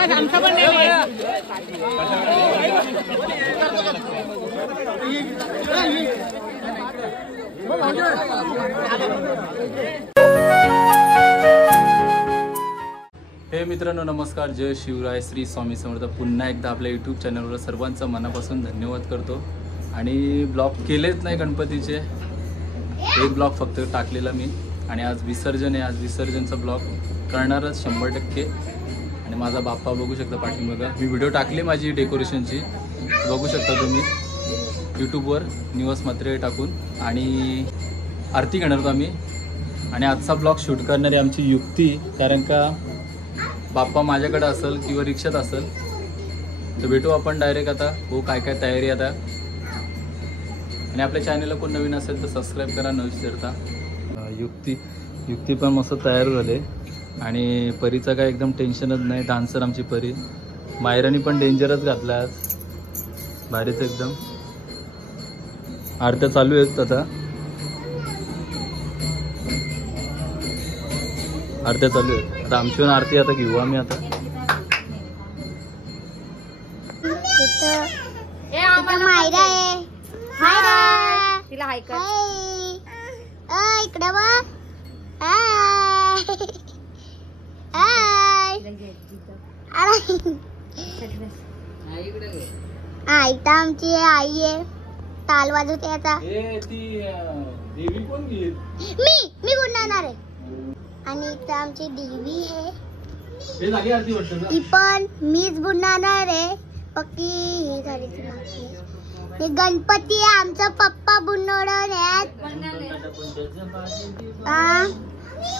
हे मित्रांनो नमस्कार, जय शिवराय, श्री स्वामी समर्थ। पुन्हा एकदा आपल्या यूट्यूब चॅनलवर सर्वांचं मनापासून धन्यवाद करतो। आणि ब्लॉग केलेच नाही गणपतीचे, एक ब्लॉग फक्त टाकलेला मी। आणि आज विसर्जन आहे, आज विसर्जनचा ब्लॉग करणारच 100%। आणि माझा बाप्पा बघू शकता पाठीमागं, मी व्हिडिओ टाकली माझी डेकोरेशनची, बघू शकता तुम्ही यूट्यूबवर निवास मात्रे टाकून। आणि आरती घेणार होतो आम्ही। आणि आजचा ब्लॉग शूट करणारी आमची युक्ती, कारण का बाप्पा माझ्याकडे असेल किंवा रिक्षात असेल तर भेटू आपण डायरेक्ट आता। हो काय काय तयारी आता। आणि आपल्या चॅनलला कोण नवीन असेल तर सबस्क्राईब करा न विसरता। युक्ती पण मस्त तयार झाले। आणि परीचा काय एकदम टेन्शनच नाही, डान्सर आमची परी। मायरानी पण डेंजरच घातला आज, भारीच एकदम। आरत्या चालू आहेत आता, आरत्या चालू आहेत आता आमची पण आरती आता घेऊ आम्ही आता। मायरा आहे, तिला हाय कर, इकडे बघ, इथं आमची आई आहे, ताल वाजवते आता। मी गुणणार आहे। आणि इथं आमची देवी आहे, ती पण मीच बुडणार आहे। पक्की हे झाली ती मागची। हे गणपती आमचा पप्पा बुडवणार आहेत।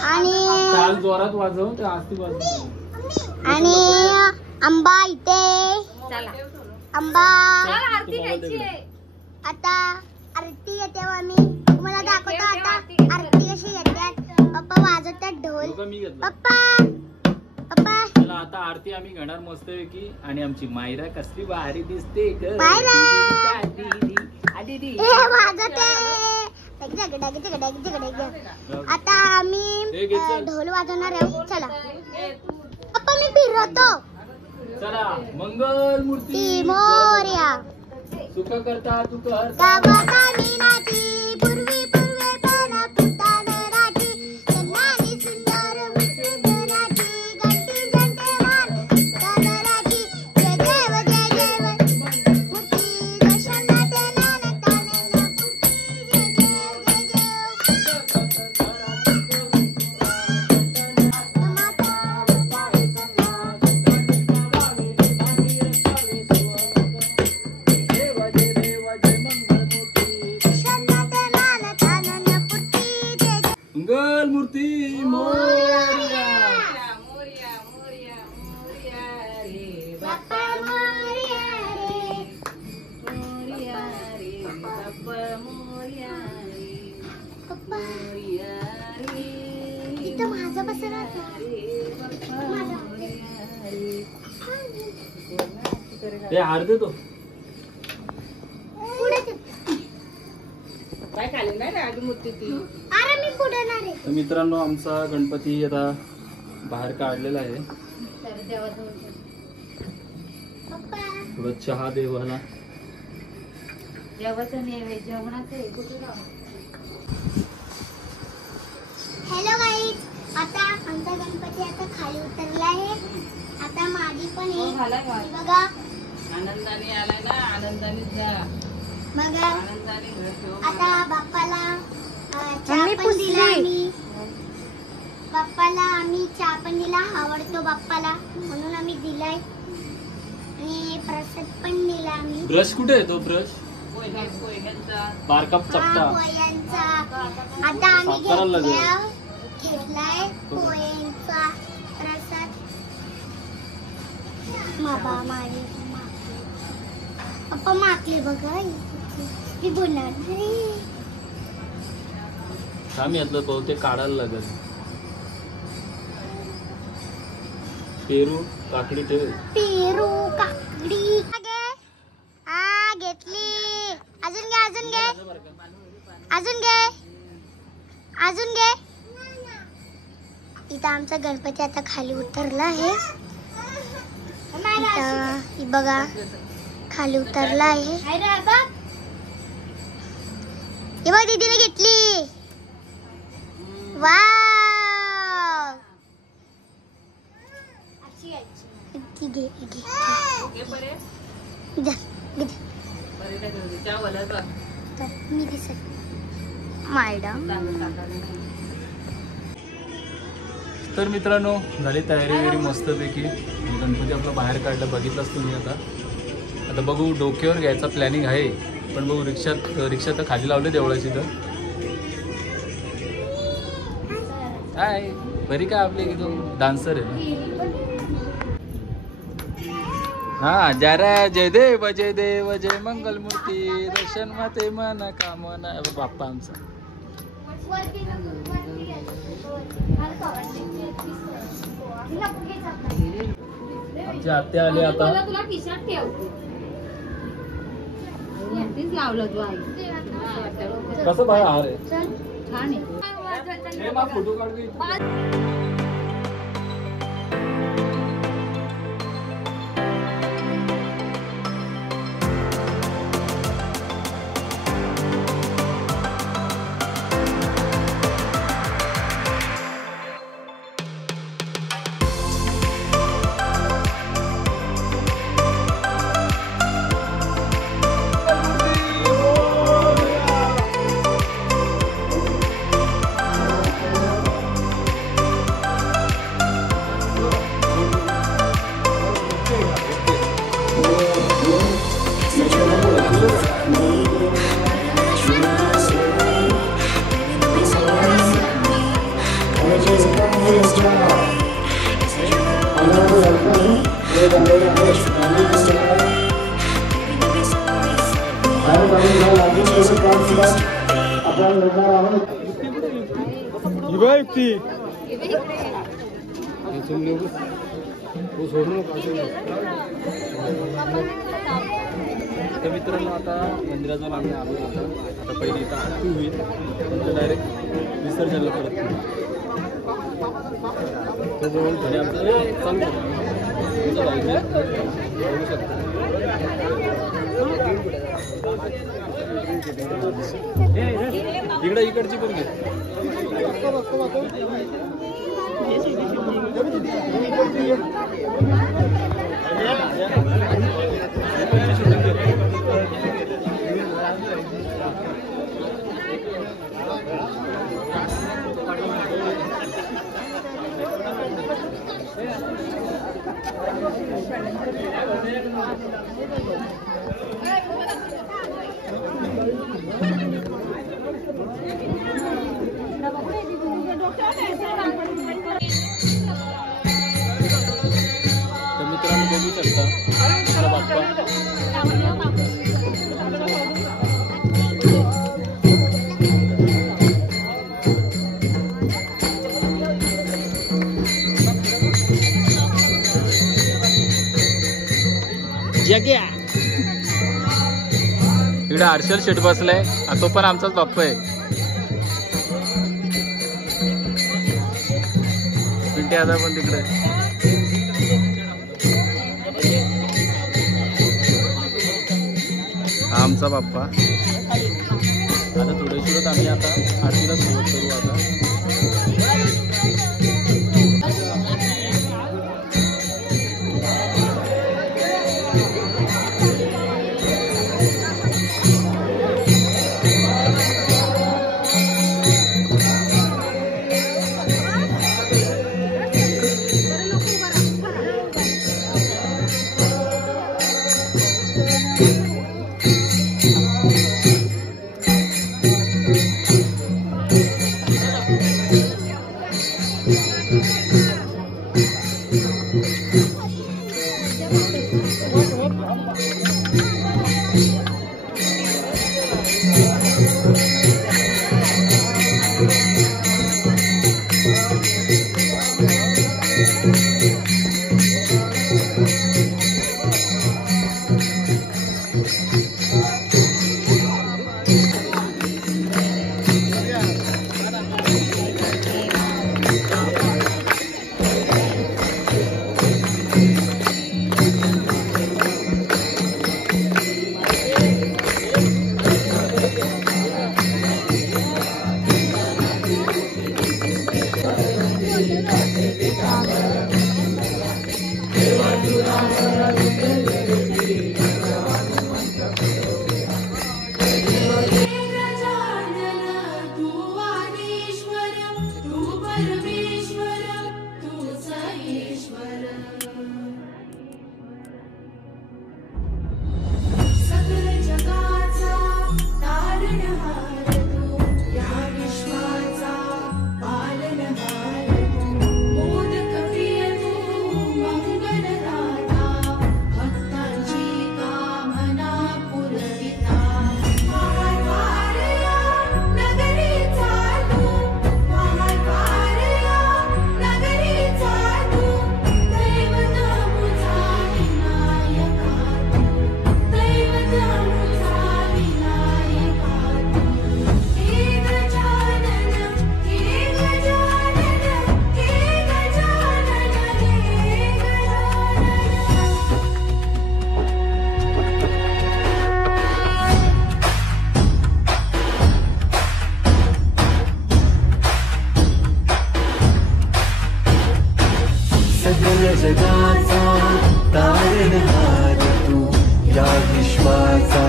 आणि जोरात वाजव ते आरती वाजव। आणि आंबा इथे, आंबा आता आरती घेते आम्ही, तुम्हाला दाखवतो आता आरती कशी घेतात। पप्पा वाजवतात ढोल, पप्पा पप्पा चला आता आरती आम्ही घेणार मस्तपैकी। आणि आमची मायरा कसली भारी दिसते ग, आता आम्ही ढोल वाजवणार आहोत। चला पप्पा मी फिरवतो, चला। मंगल मूर्ती मोरया, सुख करता तू कर पूर्वी पूर्वेपणा पुतान राठी, सन्नानी सुंदर मूर्ती धराठी, घंटी झंटेमान राठी, जय देव जय देव मूर्ती दर्शनात येणार तानेना मूर्ती, जय देव मंगल मूर्ती मोरया, मोरया मोरया मोरया रे बाप्पा मोरया रे, मोरया रे बाप्पा मोरया रे, मोरया रे। इथं माझं बसलं ते हार दे तो काय खाली नाही रे आधी मूर्ती ती। अरे मी पुढणार आहे। तर मित्रांनो आमचा गणपती आता बाहेर काढलेला आहे। थोडं चहा देवाला, देवाचं नैवेद्य जेवणाचं आहे कुठे। हॅलो गाईज, आता आमचा गणपती आता खाली उतरला आहे। आता माझी पण आहे बघा, आनंदाने आलाय ना, आनंदाने जा बघा। आनंदाने घर ठेव। आता बाप्पाला चहा पण दिला आम्ही, बाप्पाला आम्ही चहा पण दिला, आवडतो बाप्पाला म्हणून आम्ही दिलाय। आणि प्रसाद पण दिला आम्ही। ब्रश कुठे आहे तो ब्रश, पोह्यांचा बारका चपटा पोह्यांचा आता आम्ही घेतलाय पोह्यांचा प्रसाद। बाबा माझे पप्पा मागले बघा, मी बोलणार आम्ही यातलं बहुतेक काढायला लागेल। पेरू काकडी ठेव, पेरू काकडी घेतली। अजून घे अजून घे अजून घे अजून घे। इथं आमचा गणपती आता खाली उतरला आहे। ही बघा खाली उतरला आहे. हे बघ दीदीने घेतली. वाव ती घे घे जा घे. तर मी दिसत मॅडम. तर मित्रांनो झाली तयारी वगैरे मस्तपैकी. गणपती आपलं बाहेर काढलं बघितलंच तुम्ही. आता बघू डोक्यावर घ्यायचा प्लॅनिंग आहे पण बघू रिक्षा तर खाली लावले देवळाची. तर काय बरी काय आपली एकदम डान्सर आहे ना. हा जरा जय देव जय मंगलमूर्ती दर्शन माते मन कामना. बाप्पा आमचा आमची आत्या आली आता. कसं बाहेर आहार आहे फोटो काढ. तर मित्रांनो आता मंदिराजवळ आम्ही आलो होतो. आता पहिली इथं आरती होईल नंतर डायरेक्ट विसर्जनला परत जवळ घरी आमचं बघू शकतो. इकडची पण घे. तर मित्रांनो बघू शकता आपला बाप्पा. इकडे हर्षल शेट बसलाय. तो पण आमचाच बाप्पा आहे. पिंटे आता पण तिकडे. आमचा बाप्पा. आता थोड्या वेळात आम्ही आता आरतीला सुरुवात करू. आता सकल जगाचा तारणहार तू, या विश्वाचा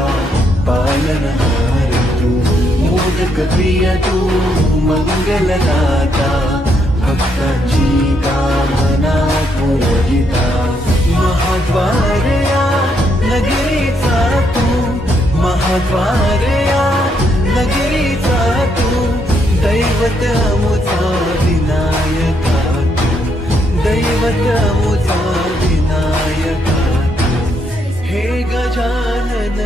पालनहार तू, मोदक प्रिय तू, मंगलदाता, भक्तांची कामना पुरविता, महाद्वार या नगरीचा तू, महाद्वार या नगरीचा तू, दैवत अमुचा विनायका, दैवत अमुचा विनायका, हे गजानन,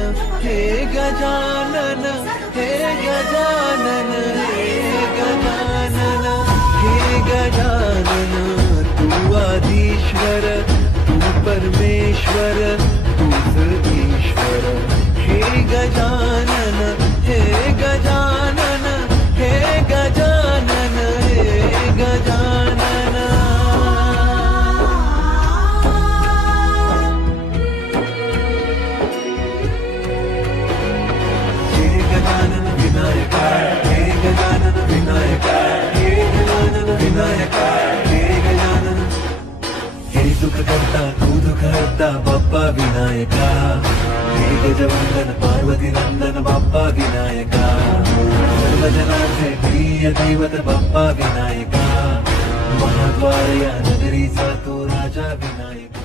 हे गजानन, हे गजानन, हे गजानन, हे गजानन, तू आदिश्वर, तू परमेश्वर, तूच ईश्वर, हे गजानन, हे गजानन, हे गजानन, हे गजानन. हे गजानन विनायका, हे गजानन विनायका, हे गजानन विनायका, हे गजानन. हे सुख करता तू दुःख हरता बाप्पा विनायका, हे गजवंदन पार्वती नंदन बाप्पा विनायका, सर्वजनांचे प्रिय दैवत बाप्पा विनायका, महाद्वार या नगरीचा तो राजा विनायका.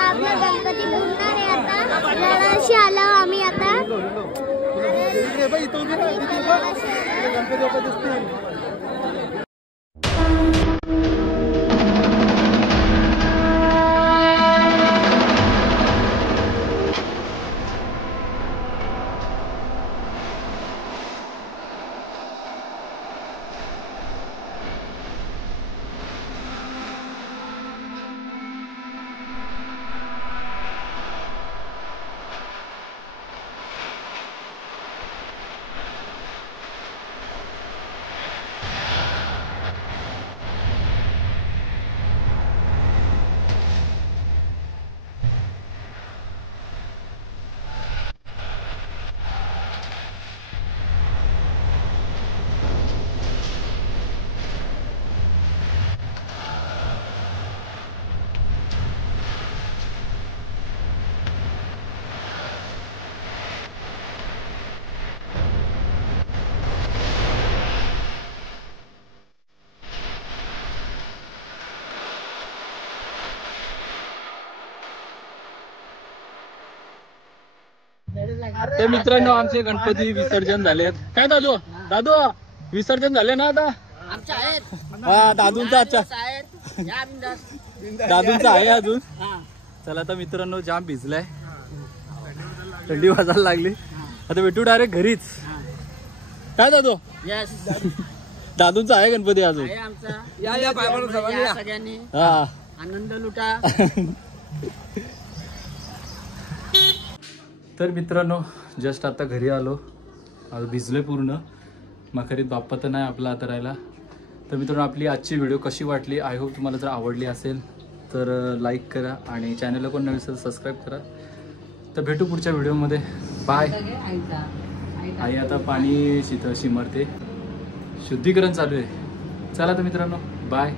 आपला गणपती पुरणार आहे आता जराशी आलो आम्ही आता तर मित्रांनो आमचे गणपती विसर्जन झालेत. काय दादू दादू विसर्जन झाले ना आता? हा दादूंचा आजच्या दादूंचा आहे अजून. चला आता मित्रांनो जाम भिजलाय, थंडी वाजायला लागली. आता भेटू डायरेक्ट घरीच. काय दादू? दादूंचा आहे गणपती अजून. हा आनंद लुटा. तर मित्रांनो जस्ट आता घरी आलो, आता भिजलोय पूर्ण. मखरीत बाप्पा तर नाही आपला आता राहिला. तर मित्रांनो आपली आजची व्हिडिओ कशी वाटली, आय होप तुम्हाला जर आवडली असेल तर लाईक करा आणि चॅनलला कोण नवीन असेल सबस्क्राईब करा. तर भेटू पुढच्या व्हिडिओमध्ये. बाय. आई आता पाणी शिमरते, शुद्धीकरण चालू आहे. चला तर मित्रांनो बाय.